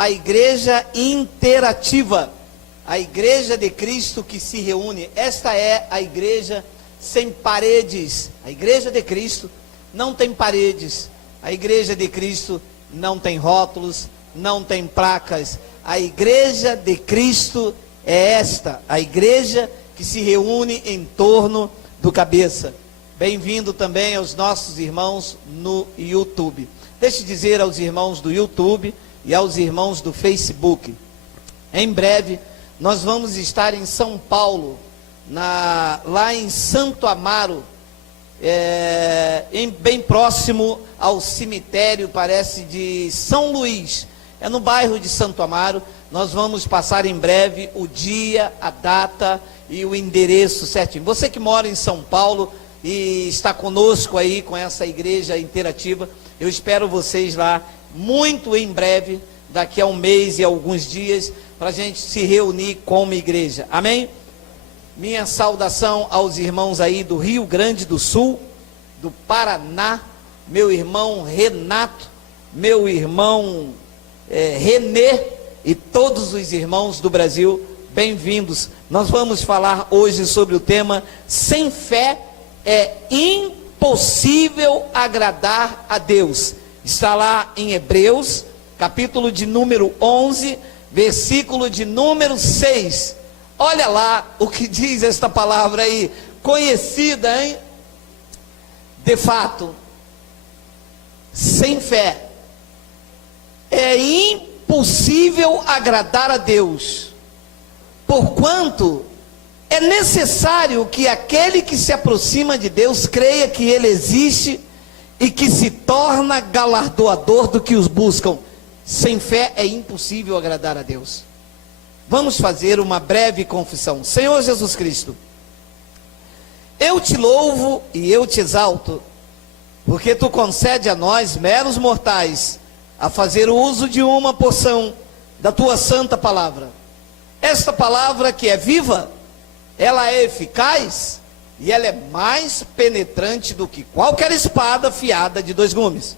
a igreja interativa, a igreja de Cristo que se reúne. Esta é a igreja sem paredes. A igreja de Cristo não tem paredes. A igreja de Cristo não tem rótulos, não tem placas. A igreja de Cristo é esta, a igreja que se reúne em torno do cabeça. Bem-vindo também aos nossos irmãos no YouTube. Deixe dizer aos irmãos do YouTube e aos irmãos do Facebook, em breve nós vamos estar em São Paulo, lá em Santo Amaro, bem próximo ao cemitério, parece, de São Luís, é no bairro de Santo Amaro. Nós vamos passar em breve o dia, a data e o endereço certinho. Você que mora em São Paulo e está conosco aí com essa igreja interativa, eu espero vocês lá muito em breve, daqui a um mês e alguns dias, para a gente se reunir como igreja, amém? Minha saudação aos irmãos aí do Rio Grande do Sul, do Paraná, meu irmão Renato, meu irmão Renê e todos os irmãos do Brasil, bem-vindos. Nós vamos falar hoje sobre o tema: sem fé é impossível agradar a Deus. Está lá em Hebreus, capítulo de número 11, versículo de número 6. Olha lá o que diz esta palavra aí, conhecida, hein? De fato, sem fé é impossível agradar a Deus, porquanto é necessário que aquele que se aproxima de Deus creia que Ele existe e que se torna galardoador do que os buscam. Sem fé é impossível agradar a Deus. Vamos fazer uma breve confissão. Senhor Jesus Cristo, eu te louvo e eu te exalto, porque tu concede a nós, meros mortais, a fazer o uso de uma porção da tua santa palavra. Esta palavra que é viva, ela é eficaz e ela é mais penetrante do que qualquer espada afiada de 2 gumes.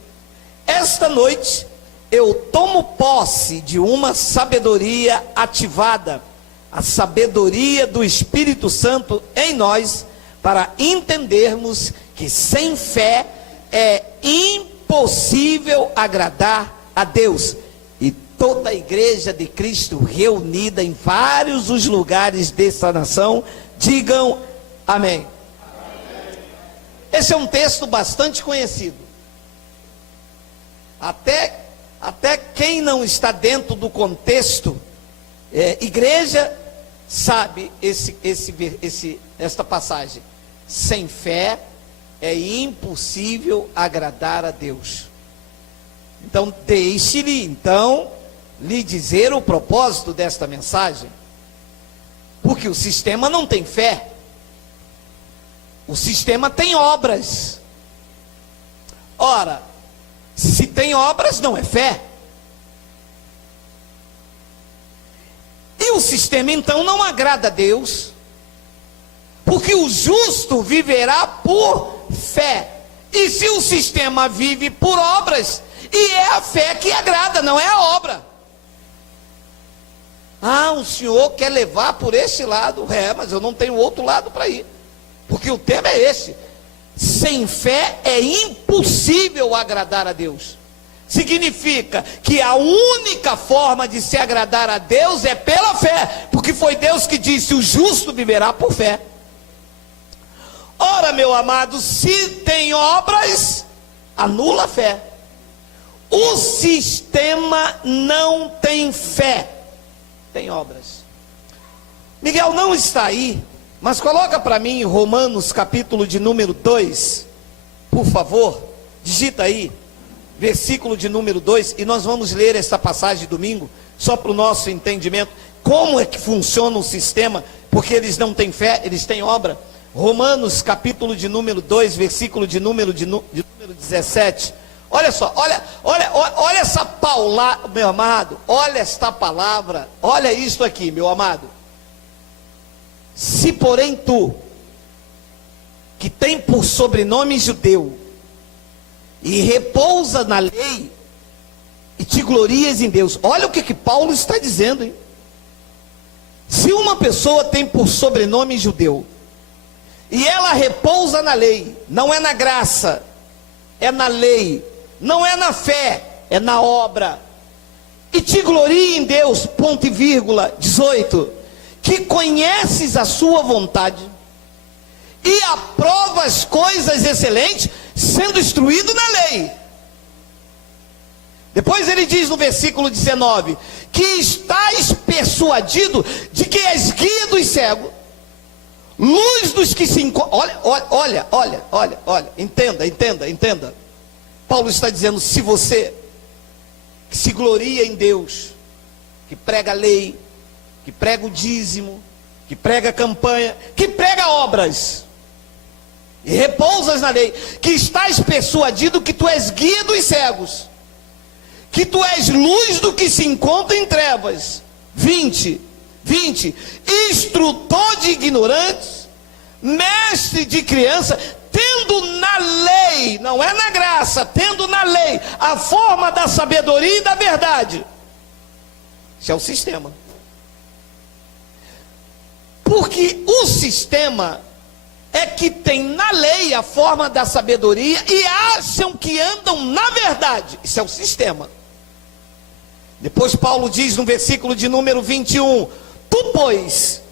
Esta noite eu tomo posse de uma sabedoria ativada, a sabedoria do Espírito Santo em nós, para entendermos que sem fé é impossível agradar a Deus. E toda a igreja de Cristo reunida em vários os lugares dessa nação, digam amém. Esse é um texto bastante conhecido. Até quem não está dentro do contexto igreja sabe esta passagem. Sem fé é impossível agradar a Deus. Então deixe-lhe lhe dizer o propósito desta mensagem, porque o sistema não tem fé, o sistema tem obras. Ora, se tem obras, não é fé. E o sistema então não agrada a Deus, porque o justo viverá por fé. E se o sistema vive por obras, e é a fé que agrada, não é a obra. Ah, o senhor quer levar por esse lado, mas eu não tenho outro lado para ir, porque o tema é esse. Sem fé é impossível agradar a Deus. Significa que a única forma de se agradar a Deus é pela fé, porque foi Deus que disse: o justo viverá por fé. Ora, meu amado, se tem obras, anula a fé. O sistema não tem fé, tem obras. Miguel não está aí, mas coloca para mim Romanos capítulo de número 2, por favor, digita aí, versículo de número 2, e nós vamos ler essa passagem domingo, só para o nosso entendimento, como é que funciona o sistema, porque eles não têm fé, eles têm obra. Romanos capítulo de número 2, versículo de número 17, olha só, olha essa palavra, meu amado, olha esta palavra, olha isso aqui, meu amado. Se porém tu, que tem por sobrenome judeu, e repousa na lei, e te glorias em Deus. Olha o que Paulo está dizendo, hein? Se uma pessoa tem por sobrenome judeu, e ela repousa na lei, não é na graça, é na lei, não é na fé, é na obra, e te gloria em Deus, ponto e vírgula, 18, que conheces a sua vontade, e aprova as coisas excelentes, sendo instruído na lei. Depois ele diz no versículo 19, que estás persuadido de que és guia dos cegos, luz dos que se encontram. Olha, entenda. Paulo está dizendo, se você que se gloria em Deus, que prega a lei, que prega o dízimo, que prega a campanha, que prega obras, e repousas na lei, que estás persuadido que tu és guia dos cegos, que tu és luz do que se encontra em trevas. 20, instrutor de ignorantes, mestre de criança, tendo na lei, não é na graça, tendo na lei a forma da sabedoria e da verdade. Isso é o sistema. Porque o sistema é que tem na lei a forma da sabedoria e acham que andam na verdade. Isso é o sistema. Depois Paulo diz no versículo de número 21, tu, pois,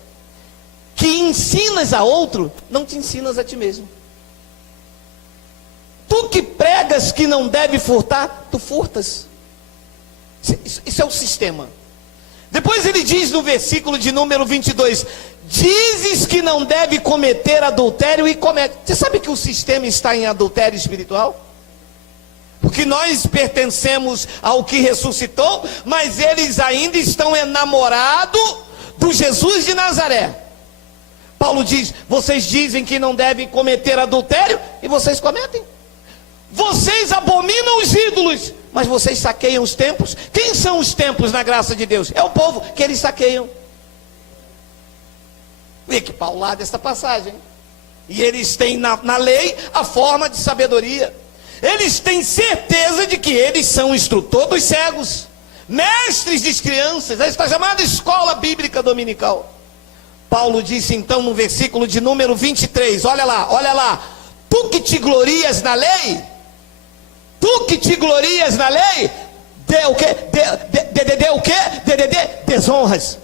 que ensinas a outro, não te ensinas a ti mesmo. Tu que pregas que não deve furtar, tu furtas. Isso é o sistema. Depois ele diz no versículo de número 22, dizes que não deve cometer adultério e comete. Você sabe que o sistema está em adultério espiritual? Porque nós pertencemos ao que ressuscitou, mas eles ainda estão enamorados do Jesus de Nazaré. Paulo diz, vocês dizem que não devem cometer adultério, e vocês cometem. Vocês abominam os ídolos, mas vocês saqueiam os templos. Quem são os templos na graça de Deus? É o povo que eles saqueiam. E que Paulo lá desta passagem. E eles têm na lei a forma de sabedoria. Eles têm certeza de que eles são instrutor dos cegos, mestres de crianças, esta chamada escola bíblica dominical. Paulo disse então no versículo de número 23, olha lá, tu que te glorias na lei, dê o quê? Desonras.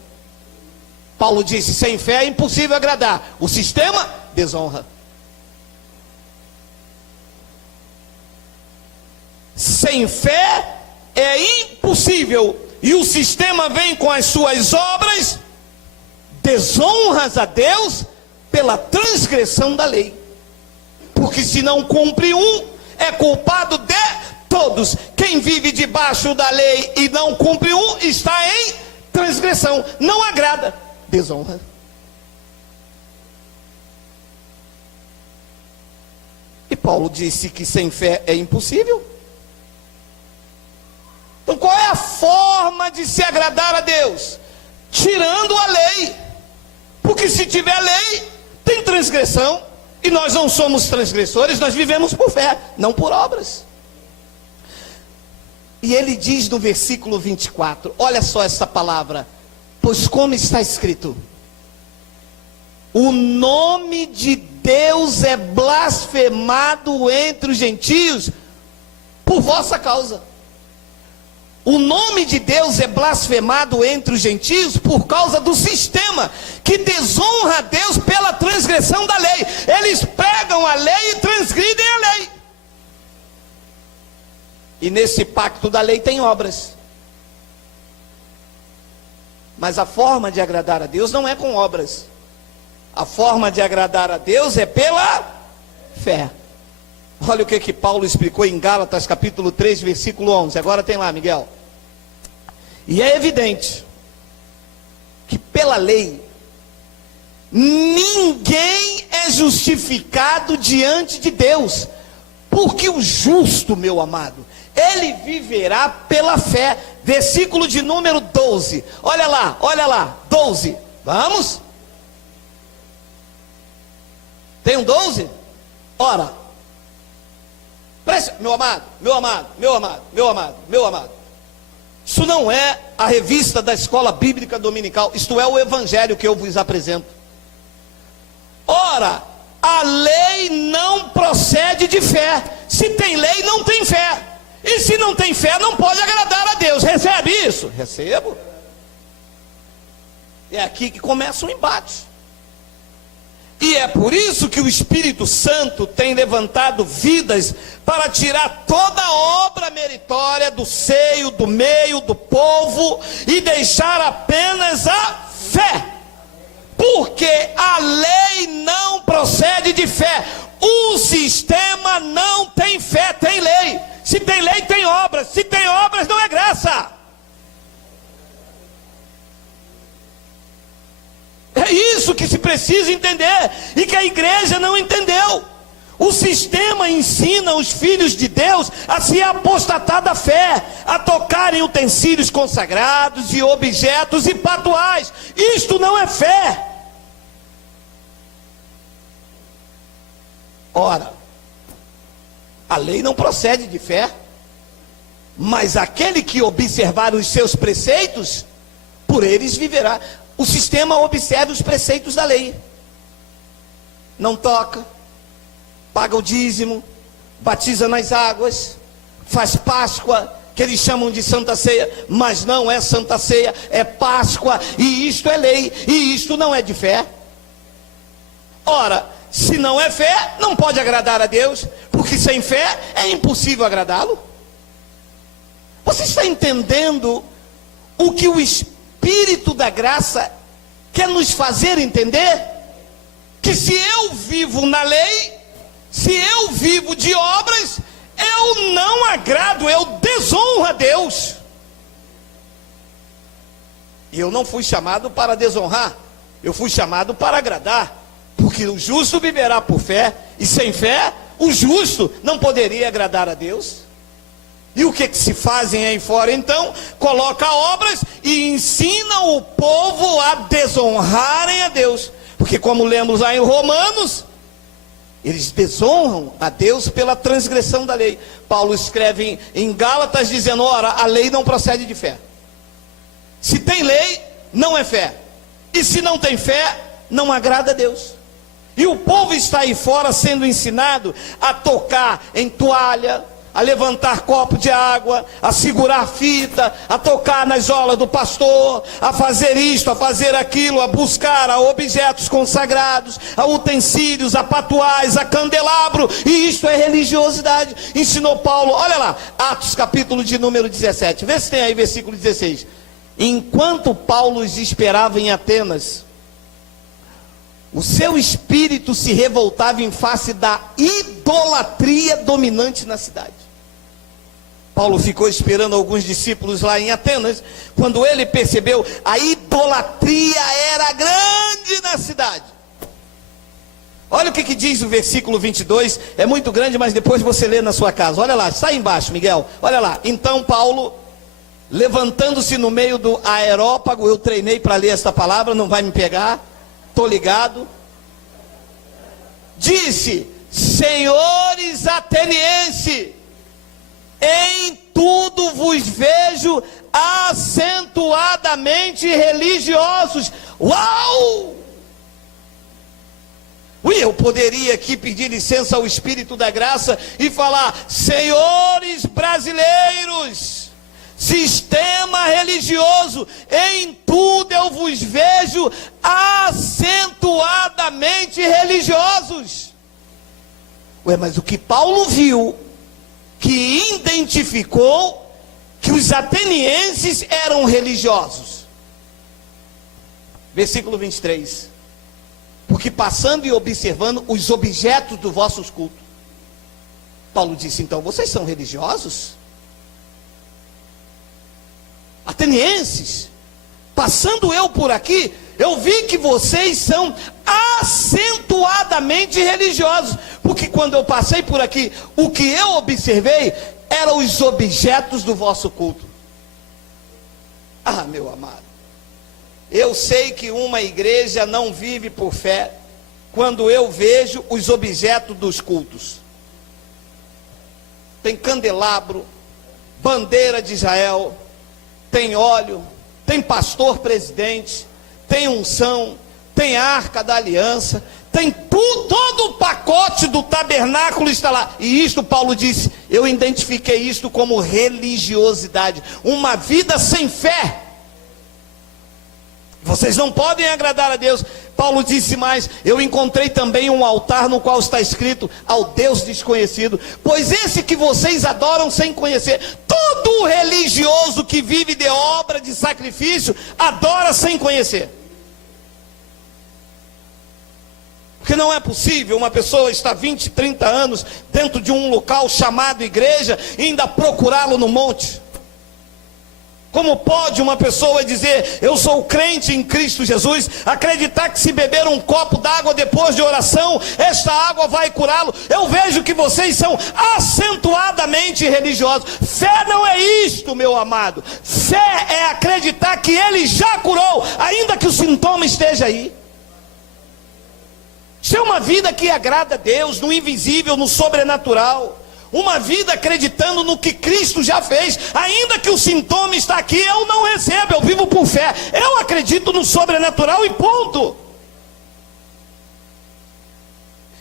Paulo disse, sem fé é impossível agradar, o sistema desonra. Sem fé é impossível, e o sistema vem com as suas obras, desonras a Deus pela transgressão da lei, porque se não cumpre um, é culpado de todos. Quem vive debaixo da lei e não cumpre um, está em transgressão, não agrada, desonra. E Paulo disse que sem fé é impossível. Então qual é a forma de se agradar a Deus? Tirando a lei. Porque se tiver lei, tem transgressão. E nós não somos transgressores, nós vivemos por fé, não por obras. E ele diz no versículo 24, olha só essa palavra. Pois como está escrito, o nome de Deus é blasfemado entre os gentios por vossa causa. O nome de Deus é blasfemado entre os gentios por causa do sistema que desonra a Deus pela transgressão da lei. Eles pregam a lei e transgridem a lei. E nesse pacto da lei tem obras. Mas a forma de agradar a Deus não é com obras. A forma de agradar a Deus é pela fé. Olha o que Paulo explicou em Gálatas capítulo 3, versículo 11. Agora tem lá, Miguel. E é evidente que pela lei ninguém é justificado diante de Deus, porque o justo, meu amado, ele viverá pela fé. Versículo de número 12. Olha lá, 12. Vamos? Tem um 12? Ora, preste, meu amado. Isso não é a revista da escola bíblica dominical, isto é o evangelho que eu vos apresento. Ora, a lei não procede de fé. Se tem lei, não tem fé. E se não tem fé, não pode agradar a Deus. Recebe isso? Recebo. É aqui que começa o embate. E é por isso que o Espírito Santo tem levantado vidas para tirar toda a obra meritória do seio, do meio, do povo e deixar apenas a fé. Porque a lei não procede de fé. O sistema não tem fé, tem lei. Se tem lei, tem obras. Se tem obras, não é graça. É isso que se precisa entender e que a igreja não entendeu. O sistema ensina os filhos de Deus a se apostatar da fé, a tocarem utensílios consagrados e objetos e patuais. Isto não é fé. Ora, a lei não procede de fé, mas aquele que observar os seus preceitos, por eles viverá. O sistema observa os preceitos da lei. Não toca, paga o dízimo, batiza nas águas, faz Páscoa, que eles chamam de Santa Ceia, mas não é Santa Ceia, é Páscoa, e isto é lei, e isto não é de fé. Ora, se não é fé, não pode agradar a Deus, porque sem fé é impossível agradá-lo. Você está entendendo o que o Espírito da graça quer nos fazer entender? Que se eu vivo na lei, se eu vivo de obras, eu não agrado, eu desonro a Deus. E eu não fui chamado para desonrar, eu fui chamado para agradar. Porque o justo viverá por fé, e sem fé, o justo não poderia agradar a Deus. E o que se fazem aí fora então? Coloca obras e ensina o povo a desonrarem a Deus. Porque como lemos lá em Romanos, eles desonram a Deus pela transgressão da lei. Paulo escreve em Gálatas dizendo, ora, a lei não procede de fé. Se tem lei, não é fé. E se não tem fé, não agrada a Deus. E o povo está aí fora sendo ensinado a tocar em toalha, a levantar copo de água, a segurar fita, a tocar nas olas do pastor, a fazer isto, a fazer aquilo, a buscar a objetos consagrados, a utensílios, a patuais, a candelabro, e isto é religiosidade. Ensinou Paulo, olha lá, Atos capítulo de número 17, vê se tem aí versículo 16. Enquanto Paulo os esperava em Atenas, o seu espírito se revoltava em face da idolatria dominante na cidade. Paulo ficou esperando alguns discípulos lá em Atenas. Quando ele percebeu, a idolatria era grande na cidade. Olha o que diz o versículo 22. É muito grande, mas depois você lê na sua casa. Olha lá, sai embaixo, Miguel. Olha lá. Então Paulo, levantando-se no meio do aerópago, eu treinei para ler esta palavra, não vai me pegar. Estou ligado. Disse, senhores atenienses, em tudo vos vejo acentuadamente religiosos. Uau! Eu poderia aqui pedir licença ao Espírito da Graça e falar, senhores brasileiros, sistema religioso, em tudo eu vos vejo acentuadamente religiosos. Mas o que Paulo viu, que identificou que os atenienses eram religiosos. Versículo 23. Porque passando e observando os objetos dos vossos cultos. Paulo disse, então vocês são religiosos? Atenienses, passando eu por aqui, eu vi que vocês são acentuadamente religiosos, porque quando eu passei por aqui, o que eu observei eram os objetos do vosso culto. Ah, meu amado, eu sei que uma igreja não vive por fé quando eu vejo os objetos dos cultos. Tem candelabro, bandeira de Israel, tem óleo, tem pastor presidente, tem unção, tem arca da aliança, tem tudo, todo o pacote do tabernáculo está lá. E isto Paulo disse, eu identifiquei isto como religiosidade, uma vida sem fé. Vocês não podem agradar a Deus. Paulo disse mais, eu encontrei também um altar no qual está escrito, ao Deus desconhecido, pois esse que vocês adoram sem conhecer. Todo religioso que vive de obra, de sacrifício, adora sem conhecer. Porque não é possível uma pessoa estar 20, 30 anos dentro de um local chamado igreja e ainda procurá-lo no monte. Como pode uma pessoa dizer, eu sou crente em Cristo Jesus, acreditar que se beber um copo d'água depois de oração, esta água vai curá-lo? Eu vejo que vocês são acentuadamente religiosos. Fé não é isto, meu amado. Fé é acreditar que Ele já curou, ainda que o sintoma esteja aí. Isso é uma vida que agrada a Deus, no invisível, no sobrenatural. Uma vida acreditando no que Cristo já fez, ainda que o sintoma está aqui, eu não recebo, eu vivo por fé. Eu acredito no sobrenatural e ponto.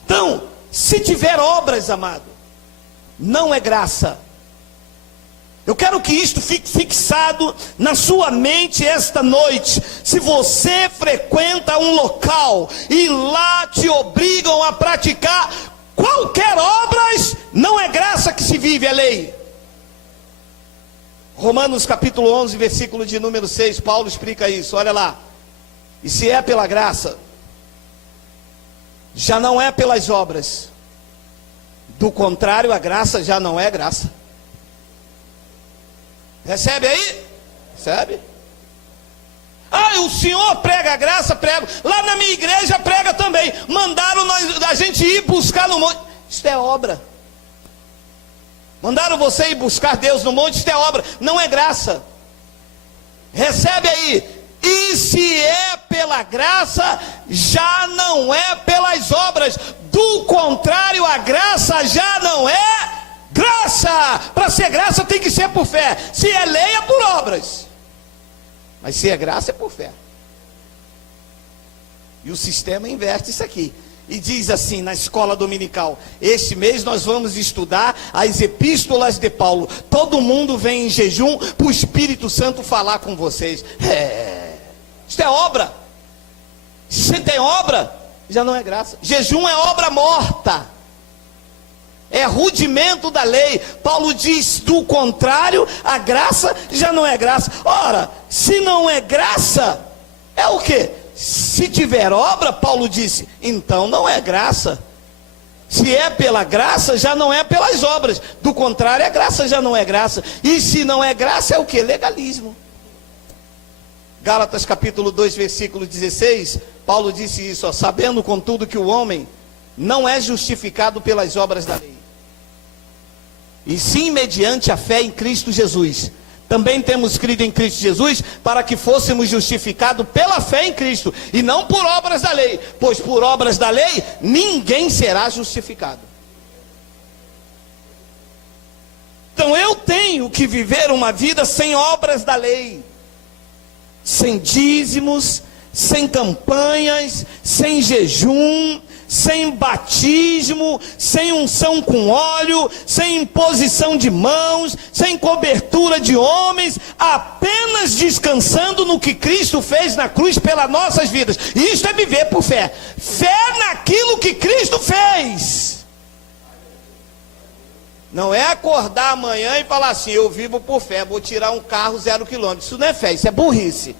Então, se tiver obras, amado, não é graça. Eu quero que isto fique fixado na sua mente esta noite. Se você frequenta um local e lá te obrigam a praticar qualquer obras, não é graça que se vive, é lei. Romanos capítulo 11, versículo de número 6, Paulo explica isso, olha lá. E se é pela graça, já não é pelas obras. Do contrário, a graça já não é graça. Recebe aí? Recebe? Ah, o senhor prega a graça? Prego. Lá na minha igreja prega também. Mandaram a gente ir buscar no monte. Isto é obra. Mandaram você ir buscar Deus no monte. Isto é obra, não é graça. Recebe aí. E se é pela graça, já não é pelas obras. Do contrário, a graça já não é graça. Para ser graça tem que ser por fé. Se é lei, é por obras. Mas se é graça, é por fé. E o sistema inverte isso aqui. E diz assim na escola dominical: este mês nós vamos estudar as epístolas de Paulo. Todo mundo vem em jejum para o Espírito Santo falar com vocês. Isso é obra. Se tem obra, já não é graça. Jejum é obra morta. É rudimento da lei. Paulo diz, do contrário, a graça já não é graça. Ora, se não é graça, é o quê? Se tiver obra, Paulo disse, então não é graça. Se é pela graça, já não é pelas obras. Do contrário, a graça já não é graça. E se não é graça, é o quê? Legalismo. Gálatas capítulo 2, versículo 16, Paulo disse isso, ó, sabendo contudo que o homem não é justificado pelas obras da lei, e sim mediante a fé em Cristo Jesus. Também temos crido em Cristo Jesus para que fôssemos justificados pela fé em Cristo, e não por obras da lei, pois por obras da lei ninguém será justificado. Então eu tenho que viver uma vida sem obras da lei, sem dízimos, sem campanhas, sem jejum, sem batismo, sem unção com óleo, sem imposição de mãos, sem cobertura de homens, apenas descansando no que Cristo fez na cruz pelas nossas vidas. Isto é viver por fé. Fé naquilo que Cristo fez. Não é acordar amanhã e falar assim, eu vivo por fé, vou tirar um carro 0 km. Isso não é fé, isso é burrice.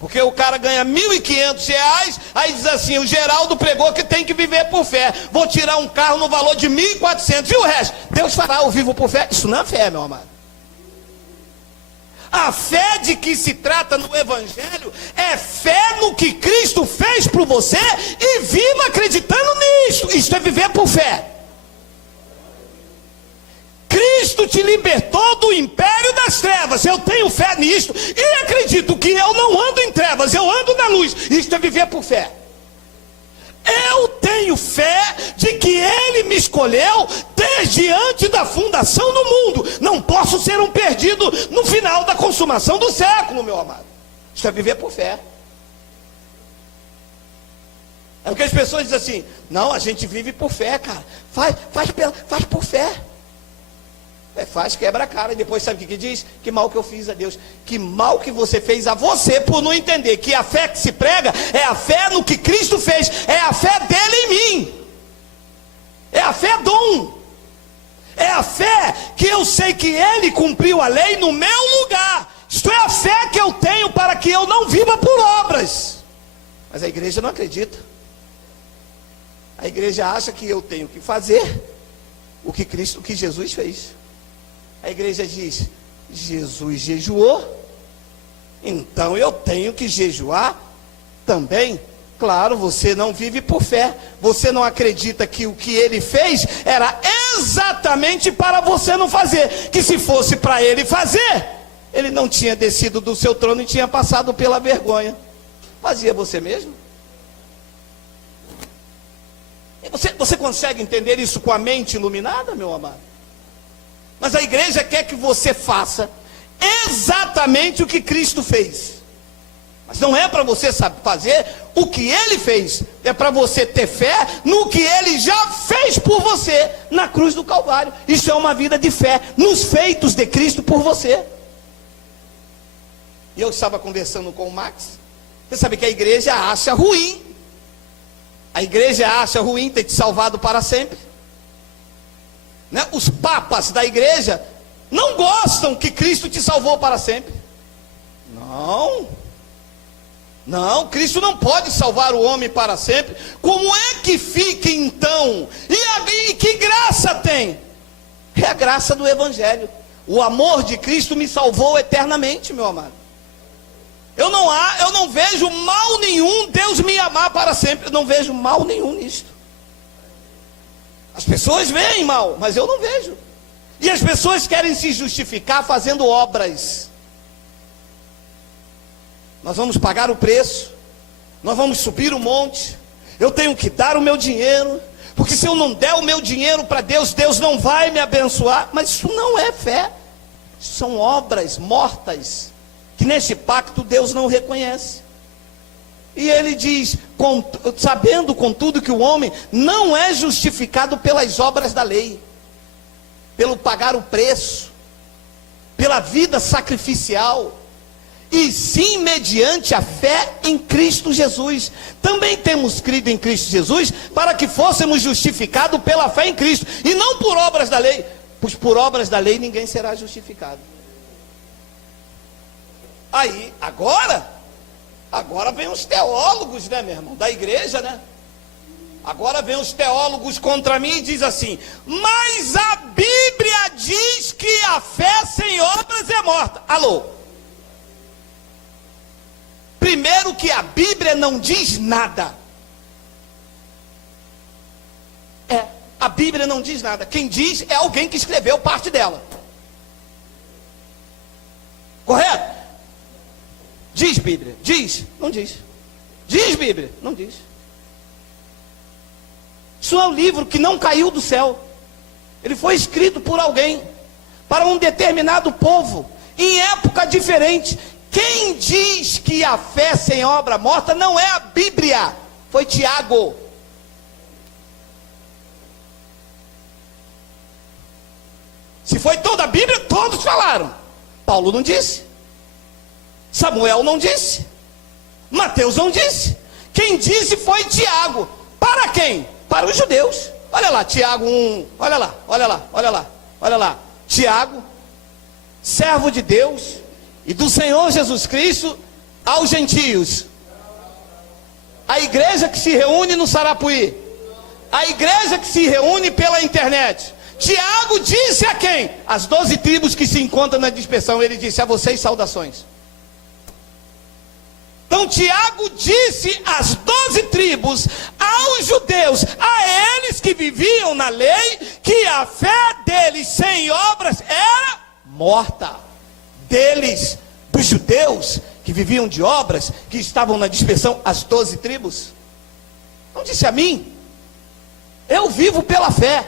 Porque o cara ganha R$1.500, aí diz assim, o Geraldo pregou que tem que viver por fé. Vou tirar um carro no valor de R$1.400. E o resto? Deus fará, eu vivo por fé. Isso não é fé, meu amado. A fé de que se trata no Evangelho é fé no que Cristo fez por você e viva acreditando nisso. Isso é viver por fé. Cristo te libertou do império das trevas. Eu tenho fé nisto e acredito que eu não ando em trevas, eu ando na luz. Isto é viver por fé. Eu tenho fé de que Ele me escolheu desde antes da fundação do mundo. Não posso ser um perdido no final da consumação do século, meu amado. Isso é viver por fé. É porque as pessoas dizem assim: não, a gente vive por fé, cara. Faz por fé. Faz, quebra a cara, e depois sabe o que diz? Que mal que eu fiz a Deus. Que mal que você fez a você por não entender que a fé que se prega é a fé no que Cristo fez, é a fé dele em mim, é a fé dom, é a fé que eu sei que ele cumpriu a lei no meu lugar. Isto é a fé que eu tenho para que eu não viva por obras. Mas a igreja não acredita. A igreja acha que eu tenho que fazer o que Jesus fez. A igreja diz: Jesus jejuou, então eu tenho que jejuar também. Claro, você não vive por fé. Você não acredita que o que ele fez era exatamente para você não fazer. Que se fosse para ele fazer, ele não tinha descido do seu trono e tinha passado pela vergonha. Fazia você mesmo? Você consegue entender isso com a mente iluminada, meu amado? Mas a igreja quer que você faça exatamente o que Cristo fez. Mas não é para você fazer o que ele fez. É para você ter fé no que ele já fez por você na cruz do Calvário. Isso é uma vida de fé nos feitos de Cristo por você. E eu estava conversando com o Max. Você sabe que a igreja acha ruim. A igreja acha ruim ter te salvado para sempre. Né? Os papas da igreja não gostam que Cristo te salvou para sempre. Não, Cristo não pode salvar o homem para sempre. Como é que fica então? E que graça tem? É a graça do Evangelho. O amor de Cristo me salvou eternamente, meu amado. Eu não vejo mal nenhum Deus me amar para sempre. Eu não vejo mal nenhum nisto. As pessoas veem mal, mas eu não vejo. E as pessoas querem se justificar fazendo obras. Nós vamos pagar o preço, nós vamos subir o monte, eu tenho que dar o meu dinheiro, porque se eu não der o meu dinheiro para Deus, Deus não vai me abençoar. Mas isso não é fé, são obras mortas, que neste pacto Deus não reconhece. E ele diz, sabendo contudo que o homem não é justificado pelas obras da lei, pelo pagar o preço, pela vida sacrificial, e sim mediante a fé em Cristo Jesus. Também temos crido em Cristo Jesus para que fôssemos justificados pela fé em Cristo, e não por obras da lei, pois por obras da lei ninguém será justificado. Aí, agora vem os teólogos, né, meu irmão, da igreja, né? Agora vem os teólogos contra mim e diz assim: mas a Bíblia diz que a fé sem obras é morta. Alô? Primeiro que a Bíblia não diz nada. A Bíblia não diz nada. Quem diz é alguém que escreveu parte dela. Correto? Diz Bíblia? Diz? Não diz. Diz Bíblia? Não diz. Isso é um livro que não caiu do céu. Ele foi escrito por alguém, para um determinado povo, em época diferente. Quem diz que a fé sem obra morta não é a Bíblia, foi Tiago. Se foi toda a Bíblia, todos falaram. Paulo não disse, Samuel não disse, Mateus não disse. Quem disse foi Tiago. Para quem? Para os judeus. Olha lá, Tiago 1, olha lá. Tiago, servo de Deus e do Senhor Jesus Cristo aos gentios. A igreja que se reúne no Sarapuí, a igreja que se reúne pela internet. Tiago disse a quem? As 12 tribos que se encontram na dispersão. Ele disse: a vocês saudações. Então Tiago disse às 12 tribos, aos judeus, a eles que viviam na lei, que a fé deles sem obras era morta. Deles, dos judeus que viviam de obras, que estavam na dispersão, as 12 tribos. Não disse a mim. Eu vivo pela fé.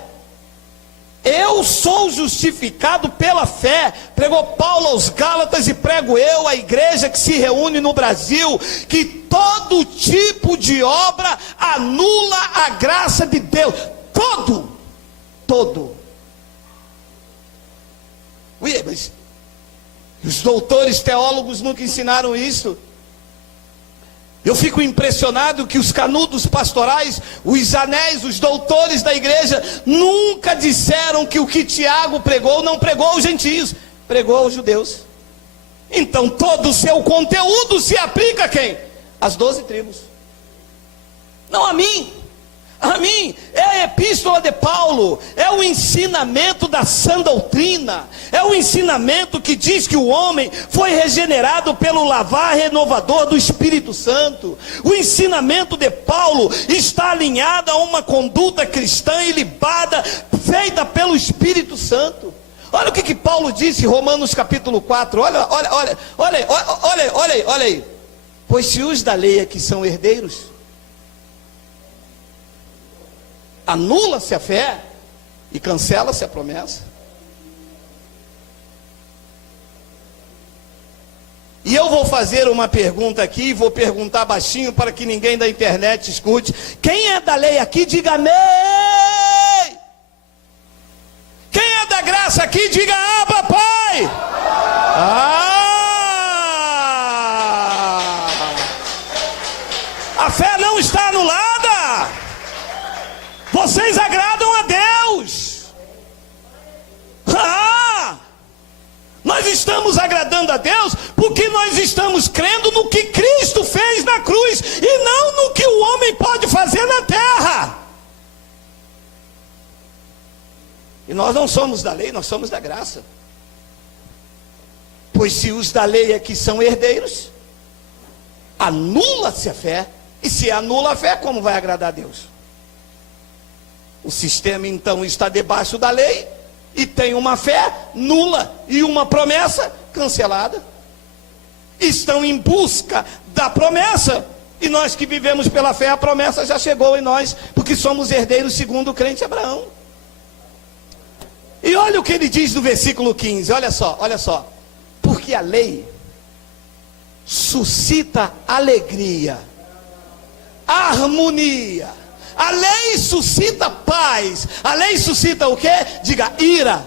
Eu sou justificado pela fé. Pregou Paulo aos Gálatas e prego eu à igreja que se reúne no Brasil, que todo tipo de obra anula a graça de Deus. Todo. Ui, mas os doutores teólogos nunca ensinaram isso. Eu fico impressionado que os canudos pastorais, os anéis, os doutores da igreja, nunca disseram que o que Tiago pregou não pregou aos gentios, pregou aos judeus. Então todo o seu conteúdo se aplica a quem? Às 12 tribos. Não a mim. A mim, é a epístola de Paulo, é o ensinamento da sã doutrina, é o ensinamento que diz que o homem foi regenerado pelo lavar renovador do Espírito Santo. O ensinamento de Paulo está alinhado a uma conduta cristã ilibada, feita pelo Espírito Santo. Olha o que Paulo disse em Romanos capítulo 4, olha aí. Pois se os da lei é que são herdeiros, anula-se a fé e cancela-se a promessa. E eu vou fazer uma pergunta aqui, vou perguntar baixinho para que ninguém da internet escute. Quem é da lei aqui, diga amém. Quem é da graça aqui, diga papai. A fé não está anulada. Vocês agradam a Deus. Nós estamos agradando a Deus porque nós estamos crendo no que Cristo fez na cruz e não no que o homem pode fazer na terra. E nós não somos da lei, nós somos da graça. Pois se os da lei é que são herdeiros, anula-se a fé. E se anula a fé, como vai agradar a Deus? O sistema então está debaixo da lei e tem uma fé nula e uma promessa cancelada. Estão em busca da promessa, e nós que vivemos pela fé, a promessa já chegou em nós, porque somos herdeiros segundo o crente Abraão. E olha o que ele diz no versículo 15, olha só. Porque a lei suscita alegria, harmonia. A lei suscita paz. A lei suscita o quê? Diga, ira.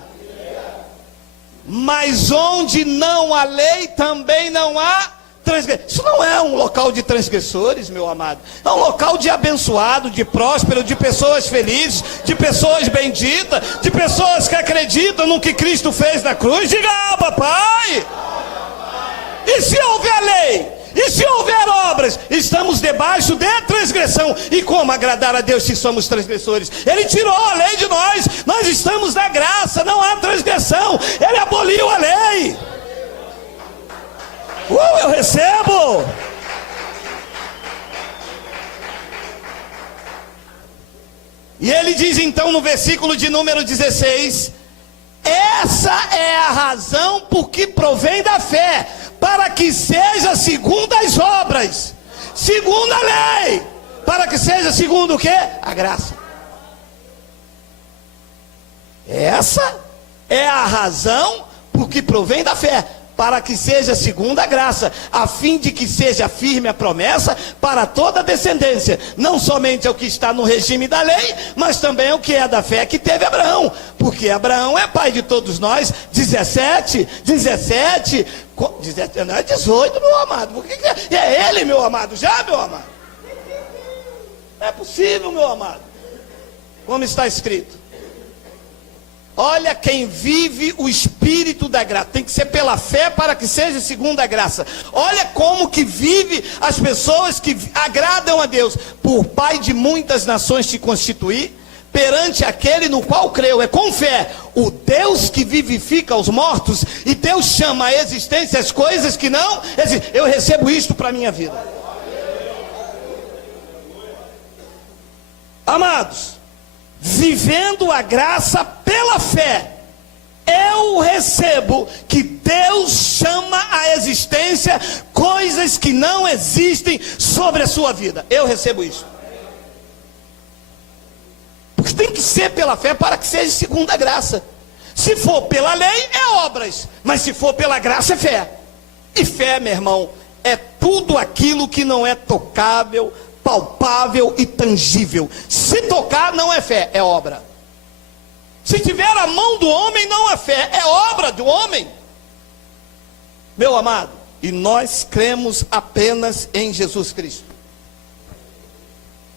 Mas onde não há lei, também não há transgressão. Isso não é um local de transgressores, meu amado. É um local de abençoado, de próspero, de pessoas felizes, de pessoas benditas, de pessoas que acreditam no que Cristo fez na cruz. Diga, papai. E se houver lei? E se houver obras, estamos debaixo de transgressão. E como agradar a Deus se somos transgressores? Ele tirou a lei de nós. Nós estamos na graça, não há transgressão. Ele aboliu a lei. Eu recebo. E ele diz então no versículo de número 16: essa é a razão por que provém da fé, para que seja segundo as obras, segundo a lei, para que seja segundo o quê? A graça. Essa é a razão por que provém da fé, para que seja segundo a graça, a fim de que seja firme a promessa para toda a descendência, não somente ao que está no regime da lei, mas também ao que é da fé que teve Abraão, porque Abraão é pai de todos nós. 17, não é 18, meu amado, porque é ele, meu amado, já, meu amado, não é possível, meu amado, como está escrito. Olha, quem vive o Espírito da graça, tem que ser pela fé para que seja segundo a graça. Olha como que vive as pessoas que agradam a Deus. Por Pai de muitas nações te constituir, perante aquele no qual creu, é com fé, o Deus que vivifica os mortos, e Deus chama a existência as coisas que não existem. Eu recebo isto para a minha vida. Amados, vivendo a graça pela fé, eu recebo que Deus chama à existência coisas que não existem sobre a sua vida. Eu recebo isso. tem que ser pela fé para que seja segundo a graça. Se for pela lei, é obras. Mas se for pela graça, é fé. E fé, meu irmão, é tudo aquilo que não é tocável, palpável e tangível. Se tocar, não é fé, é obra. Se tiver a mão do homem, não é fé, é obra do homem. Meu amado, e nós cremos apenas em Jesus Cristo.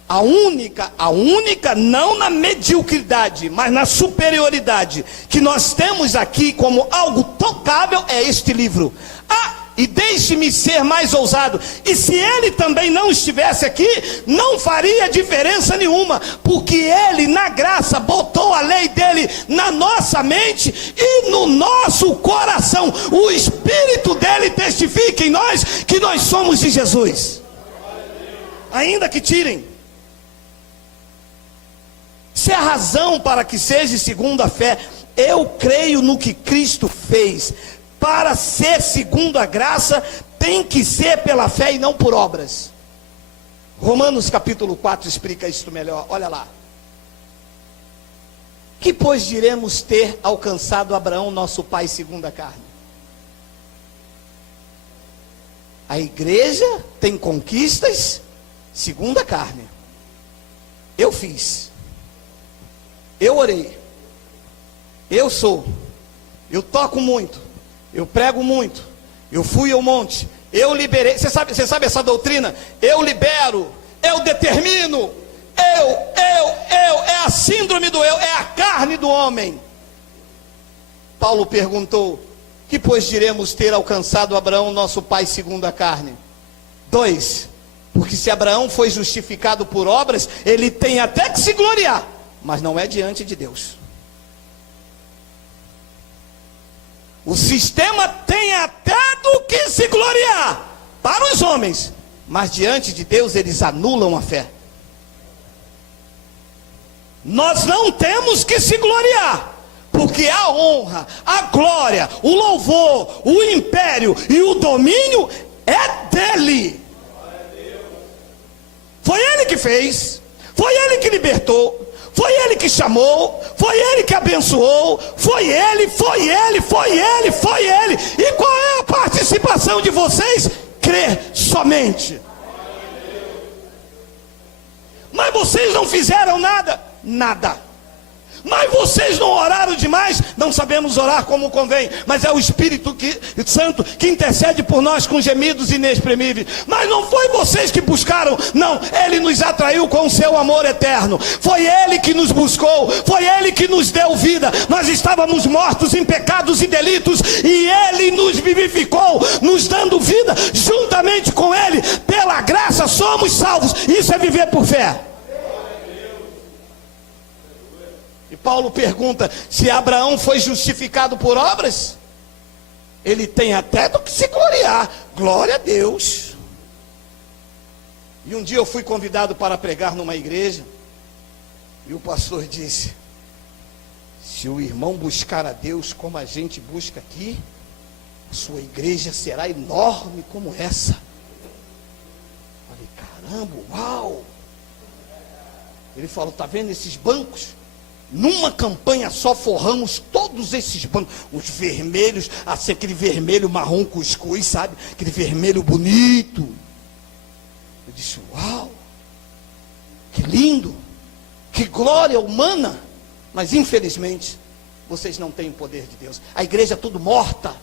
A única, não na mediocridade, mas na superioridade, que nós temos aqui como algo tocável, é este livro. E deixe-me ser mais ousado, e se ele também não estivesse aqui, não faria diferença nenhuma, porque ele na graça botou a lei dele na nossa mente e no nosso coração. O Espírito dele testifica em nós que nós somos de Jesus. Ainda que tirem. Se é a razão para que seja segundo a fé, eu creio no que Cristo fez. Para ser segundo a graça, tem que ser pela fé e não por obras. Romanos capítulo 4 explica isso melhor, olha lá. Que pois diremos ter alcançado Abraão, nosso pai, segundo a carne? A igreja tem conquistas segundo a carne. Eu fiz. Eu orei. Eu sou. Eu toco muito. Eu prego muito, eu fui ao monte, eu liberei. Você sabe essa doutrina? Eu libero, eu determino, é a síndrome do eu, é a carne do homem. Paulo perguntou: que pois diremos ter alcançado Abraão, nosso pai, segundo a carne? 2, porque se Abraão foi justificado por obras, ele tem até que se gloriar, mas não é diante de Deus. O sistema tem até do que se gloriar para os homens, mas diante de Deus eles anulam a fé. Nós não temos que se gloriar, porque a honra, a glória, o louvor, o império e o domínio é dele. Foi ele que fez, foi ele que libertou, foi ele que chamou, foi ele que abençoou, foi ele. E qual é a participação de vocês? Crer somente. Mas vocês não fizeram nada? Nada. Mas vocês não oraram demais? Não sabemos orar como convém, mas é o Espírito Santo que intercede por nós com gemidos inexprimíveis. Mas não foi vocês que buscaram, não, ele nos atraiu com o seu amor eterno. Foi ele que nos buscou, foi ele que nos deu vida. Nós estávamos mortos em pecados e delitos, e ele nos vivificou, nos dando vida juntamente com ele. Pela graça somos salvos. Isso é viver por fé. E Paulo pergunta: se Abraão foi justificado por obras, ele tem até do que se gloriar. Glória a Deus. E um dia eu fui convidado para pregar numa igreja, e o pastor disse: se o irmão buscar a Deus como a gente busca aqui, a sua igreja será enorme como essa. Falei: caramba, uau. Ele falou: está vendo esses bancos? Numa campanha só forramos todos esses bancos, os vermelhos, assim, aquele vermelho marrom cuscuz, sabe? Aquele vermelho bonito. Eu disse: uau, que lindo, que glória humana. Mas infelizmente, vocês não têm o poder de Deus. A igreja tudo morta,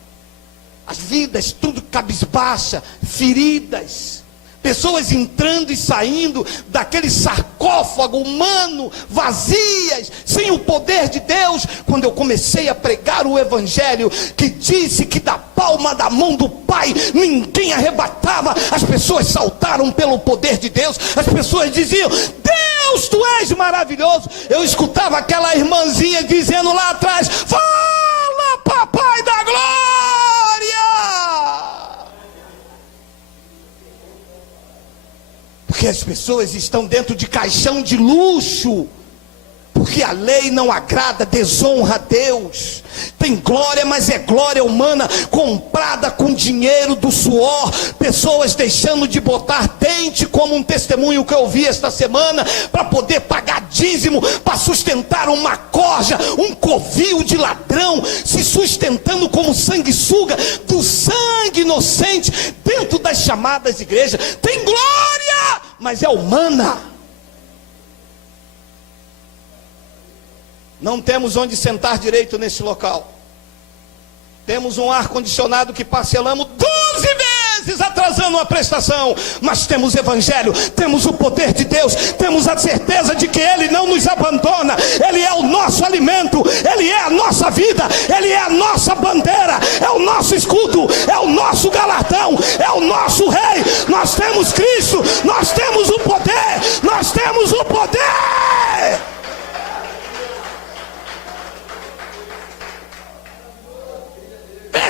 as vidas tudo cabisbaixa, feridas. Pessoas entrando e saindo daquele sarcófago humano, vazias, sem o poder de Deus. Quando eu comecei a pregar o evangelho, que disse que da palma da mão do Pai ninguém arrebatava, as pessoas saltaram pelo poder de Deus. As pessoas diziam: Deus, tu és maravilhoso. Eu escutava aquela irmãzinha dizendo lá atrás: fala, papai da glória. Porque as pessoas estão dentro de caixão de luxo, porque a lei não agrada, desonra a Deus. Tem glória, mas é glória humana, comprada com dinheiro do suor. Pessoas deixando de botar dente, como um testemunho que eu ouvi esta semana, para poder pagar dízimo, para sustentar uma corja, um covil de ladrão, se sustentando como sanguessuga do sangue inocente, dentro das chamadas igrejas. Tem glória, mas é humana. Não temos onde sentar direito nesse local. Temos um ar-condicionado que parcelamos 12 vezes, atrasando a prestação. Mas temos evangelho, temos o poder de Deus, temos a certeza de que Ele não nos abandona. Ele é o nosso alimento, Ele é a nossa vida, Ele é a nossa bandeira, é o nosso escudo, é o nosso galardão, é o nosso rei. Nós temos Cristo, nós temos o poder, nós temos o poder.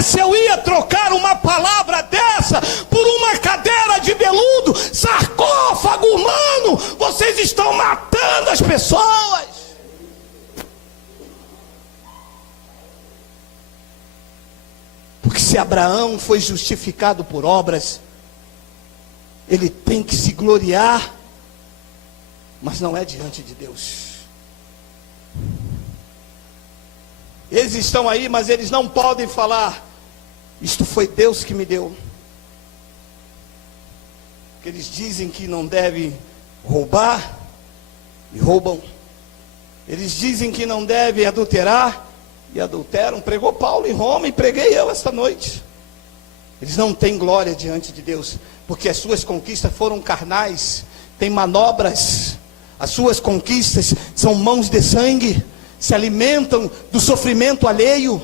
Se eu ia trocar uma palavra dessa por uma cadeira de veludo, sarcófago humano, vocês estão matando as pessoas. Porque se Abraão foi justificado por obras, ele tem que se gloriar, mas não é diante de Deus. Eles estão aí, mas eles não podem falar: isto foi Deus que me deu. Porque eles dizem que não devem roubar, e roubam. Eles dizem que não devem adulterar, e adulteram. Pregou Paulo em Roma, e preguei eu esta noite. Eles não têm glória diante de Deus, porque as suas conquistas foram carnais, têm manobras. As suas conquistas são mãos de sangue, se alimentam do sofrimento alheio.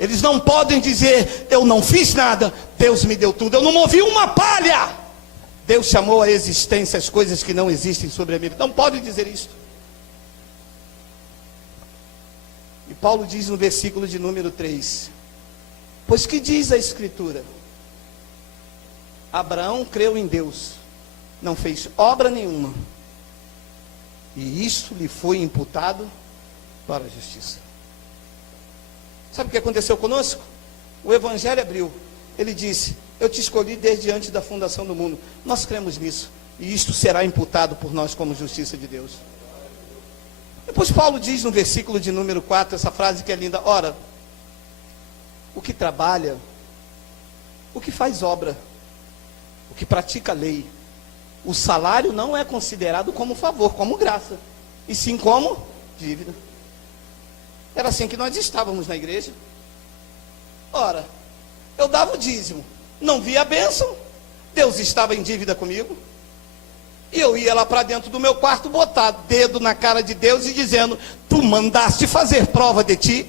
Eles não podem dizer: eu não fiz nada, Deus me deu tudo, eu não movi uma palha, Deus chamou à existência as coisas que não existem sobre a minha vida. Não podem dizer isso. E Paulo diz no versículo de número 3: pois que diz a Escritura? Abraão creu em Deus, não fez obra nenhuma, e isso lhe foi imputado para a justiça. Sabe o que aconteceu conosco? O Evangelho abriu. Ele disse: eu te escolhi desde antes da fundação do mundo. Nós cremos nisso, e isto será imputado por nós como justiça de Deus. Depois Paulo diz no versículo de número 4, essa frase que é linda: ora, o que trabalha, o que faz obra, o que pratica a lei, o salário não é considerado como favor, como graça, e sim como dívida. Era assim que nós estávamos na igreja. Ora, eu dava o dízimo, não via a bênção, Deus estava em dívida comigo, e eu ia lá para dentro do meu quarto, botar dedo na cara de Deus e dizendo: tu mandaste fazer prova de ti.